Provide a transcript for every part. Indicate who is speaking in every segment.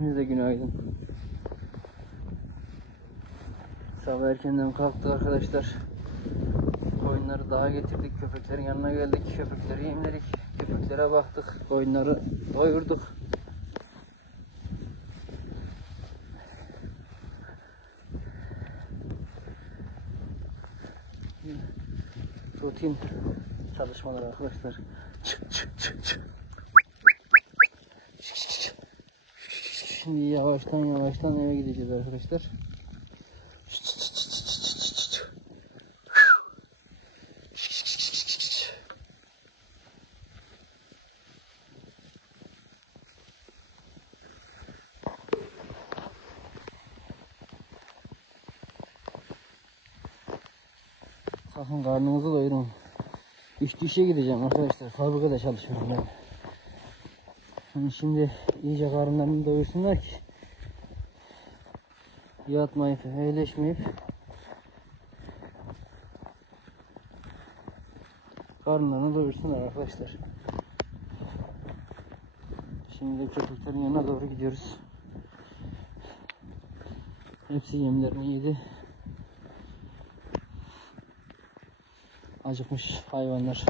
Speaker 1: Hepinize günaydın. Sabah erkenden kalktık arkadaşlar. Koyunları dağa getirdik. Köpeklerin yanına geldik. Köpekleri yemledik. Köpeklere baktık. Koyunları doyurduk. Rutin çalışmalar arkadaşlar. Çık çık çık çık. Şimdi yavaştan yavaştan eve gideceğiz arkadaşlar. Sakın karnınızı doyurun. İş işe gideceğim arkadaşlar. Fabrikada çalışıyorum ben. Yani şimdi iyice karınlarını doyursunlar ki yatmayıp, eğleşmeyip karınlarını doyursunlar arkadaşlar. Şimdi de köpeklerin yanına doğru gidiyoruz. Hepsi yemlerini yedi. Acıkmış hayvanlar.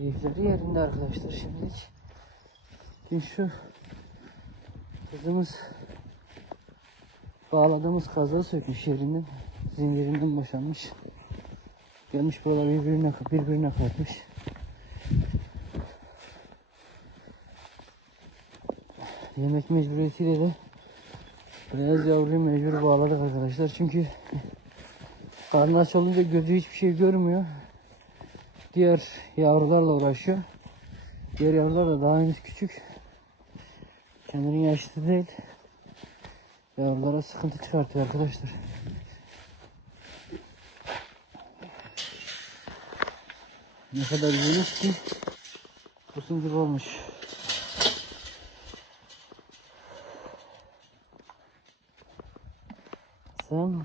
Speaker 1: Keyifleri yerinde arkadaşlar şimdilik. Şimdi şu kızımız bağladığımız kazığı sökmüş yerinden. Zincirinden boşanmış. Gelmiş buraları birbirine, birbirine katmış. Yemek mecburiyetiyle de beyaz yavruyu mecbur bağladık arkadaşlar. Çünkü karnı aç olunca gözü hiçbir şey görmüyor. Diğer yavrularla uğraşıyor. Diğer yavrular da daha henüz küçük. Kendinin yaşlı değil. Yavrulara sıkıntı çıkartıyor arkadaşlar. Ne kadar büyümüş ki kusun gibi olmuş. Sen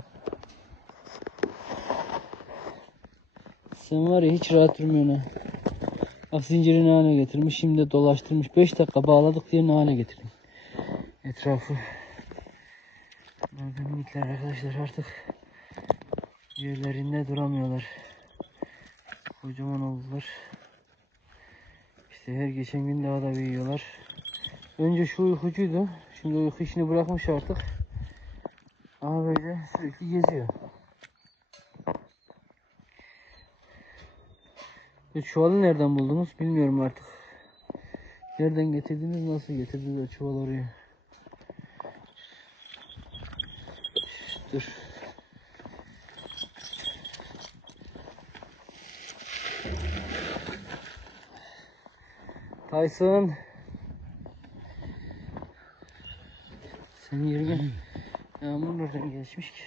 Speaker 1: sen var ya hiç rahat durmuyorsun ha. Bak zincirini haline getirmiş. Şimdi dolaştırmış. 5 dakika bağladık diye hale getirdim. Etrafı. Benim itler arkadaşlar artık yerlerinde duramıyorlar. Kocaman oldular. İşte her geçen gün daha da büyüyorlar. Önce şu uykucuydu. Şimdi uyku işini bırakmış artık. Ama böyle sürekli geziyor. Bu çuvalı nereden buldunuz bilmiyorum artık. Nereden getirdiniz, nasıl getirdiniz o çuval oraya? Dur. Tyson. Senin yerine yağmur nereden geçmiş ki?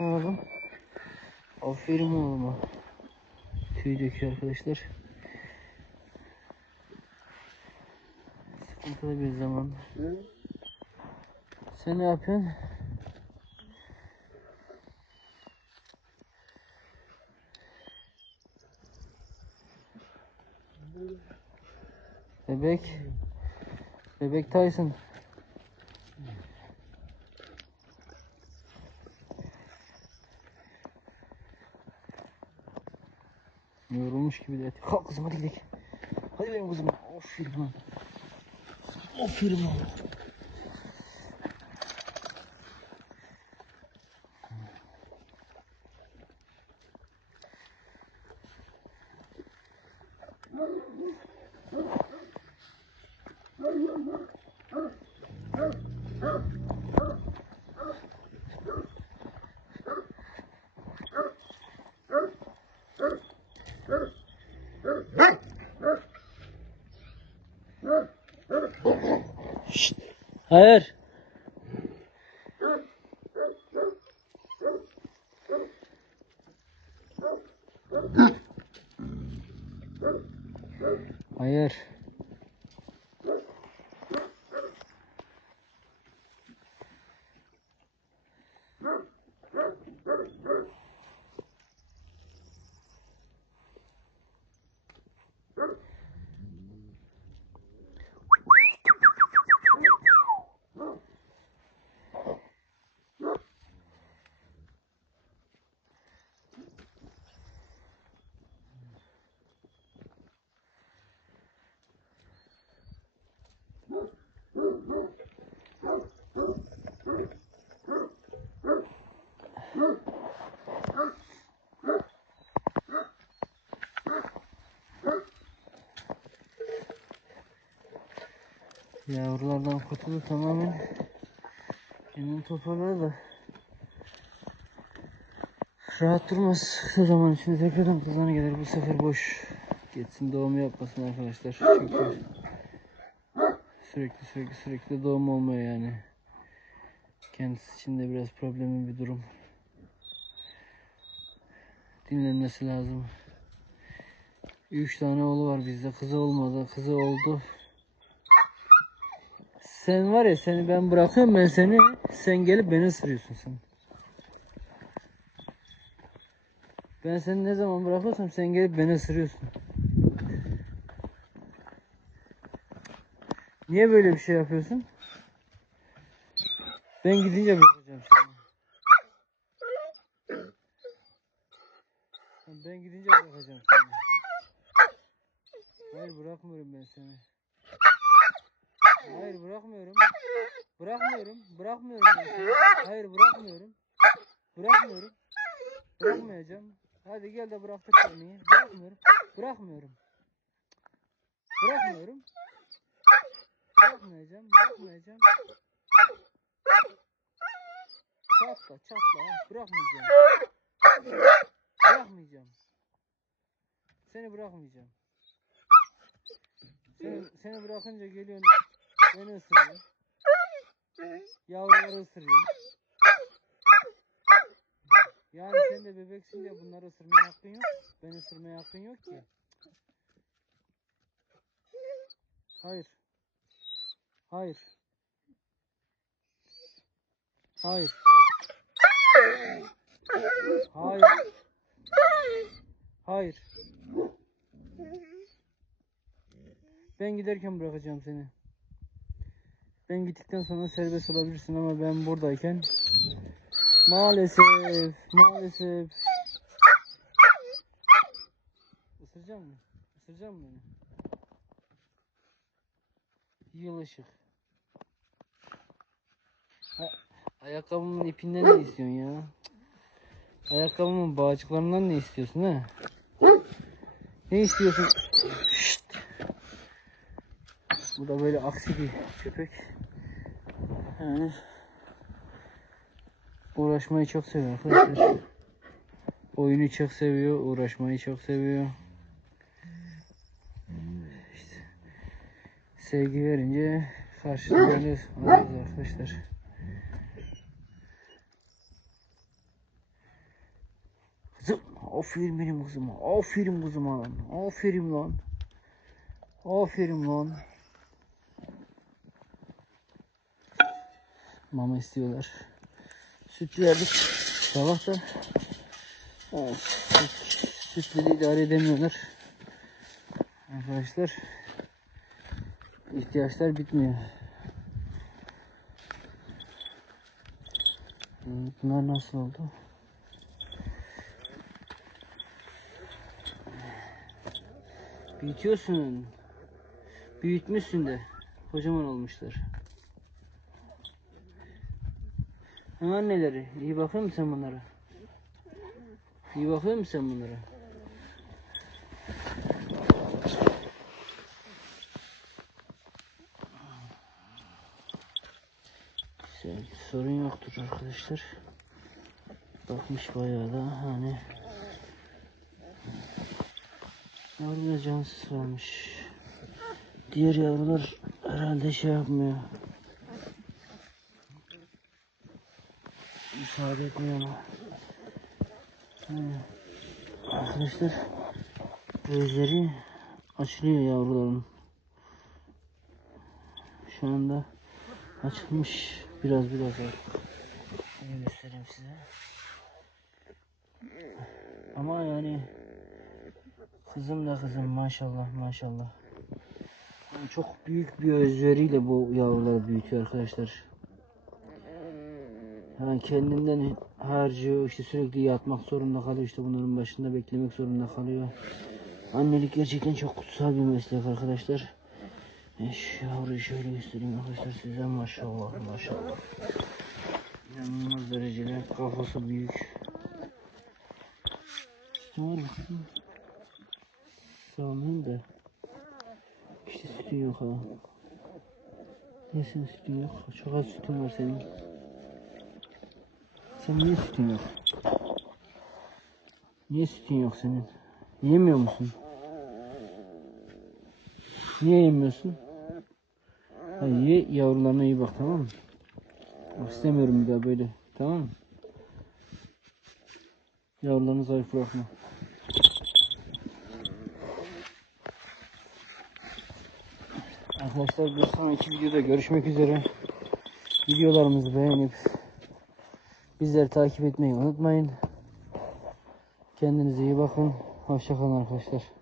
Speaker 1: Oğlum. Aferin oğluma. Tüy döküyor arkadaşlar. Sıkıntılı bir zaman. Sen ne yapıyorsun? Bebek. Bebek Tyson. Kuş gibi de et. Kalk kızım hadi gidelim. Hadi benim kızım. Aferin lan. Aferin lan. Yes. Hayır. Hayır. Yavrulardan kurtuldu tamamen. Kendini toparlar da. Rahat durmaz. O zaman şimdi tekrardan kızana gelir. Bu sefer boş. Geçsin doğum yapmasın arkadaşlar. Çünkü sürekli sürekli sürekli doğum olmuyor yani. Kendisi için de biraz problemli bir durum. Dinlenmesi lazım. Üç tane oğlu var bizde. Kızı olmadı. Kızı oldu. Sen var ya seni ben bırakıyorum ben seni. Sen gelip beni ısırıyorsun sen. Ben seni ne zaman bırakıyorsam sen gelip beni ısırıyorsun. Niye böyle bir şey yapıyorsun? Ben gidince bırakacağım seni. Ben gidince bırakacağım seni. Hayır bırakmıyorum ben seni. Hayır bırakmıyorum. Bırakmıyorum. Hayır bırakmıyorum. Bırakmıyorum. Bırakmayacağım. Hadi gel de bıraktık seni. Bırakmıyorum. Bırakmıyorum. Bırakmıyorum. Bırakmayacağım. Bırakmayacağım. Çatla çatla. Bırakmayacağım. Bırakmayacağım. Seni bırakmayacağım. Seni, seni bırakınca geliyorsun beni ısırıyor. Yavruları ısırıyor. Yani sen de bebeksin de bunları ısırmaya hakkın yok. Beni ısırmaya hakkın yok ki. Hayır. Hayır. Hayır. Hayır. Hayır. Ben giderken bırakacağım seni. Ben gittikten sonra serbest olabilirsin ama ben buradayken maalesef maalesef Isıracak mı? Isıracak mı beni? Yıl ışık. Ayakkabımın ipinden ne istiyorsun ya? Ayakkabımın bağcıklarından ne istiyorsun ha? Ne istiyorsun? Şşt. Bu da böyle aksi bir köpek. Yani uğraşmayı çok seviyor arkadaşlar. Oyunu çok seviyor, uğraşmayı çok seviyor. İşte sevgi verince karşılığını alıyoruz arkadaşlar. Kızım, aferin benim kızıma, aferin kızıma lan, aferin lan, aferin lan. Mama istiyorlar. Süt verdik sabah da. Evet, süt, sütle de idare edemiyorlar. Arkadaşlar ihtiyaçlar bitmiyor. Bunlar nasıl oldu? Büyütüyorsun. Büyütmüşsün de. Kocaman olmuşlar. Anneleri, iyi bakıyor musun bunlara? İyi bakıyor musun bunlara? Güzel, sorun yoktur arkadaşlar. Bakmış bayağı da hani Yavru da cansız vermiş. Diğer yavrular herhalde şey yapmıyor. Müsaade etmiyor ama. Arkadaşlar gözleri açılıyor yavruların. Şu anda açılmış biraz biraz. Şöyle göstereyim size. Ama yani kızım da kızım maşallah maşallah. Yani çok büyük bir özveriyle bu yavruları büyütüyor arkadaşlar. Yani kendinden harcıyor işte sürekli yatmak zorunda kalıyor işte bunların başında beklemek zorunda kalıyor. Annelik gerçekten çok kutsal bir meslek arkadaşlar. E, şu yavruyu şöyle göstereyim arkadaşlar size maşallah maşallah. İnanılmaz derecede kafası büyük. Var mı? Sağlayayım da. İşte sütün yok ha. Senin sütün yok? Çok az sütün var senin. Sen niye sütün yok? Niye sütün yok senin? Yemiyor musun? Niye yemiyorsun? Ha, ye yavrularına iyi bak tamam mı? Bak istemiyorum bir daha böyle. Tamam mı? Yavrularını zayıf bırakma. Arkadaşlar bir sonraki videoda görüşmek üzere. Videolarımızı beğenip bizleri takip etmeyi unutmayın. Kendinize iyi bakın. Hoşçakalın arkadaşlar.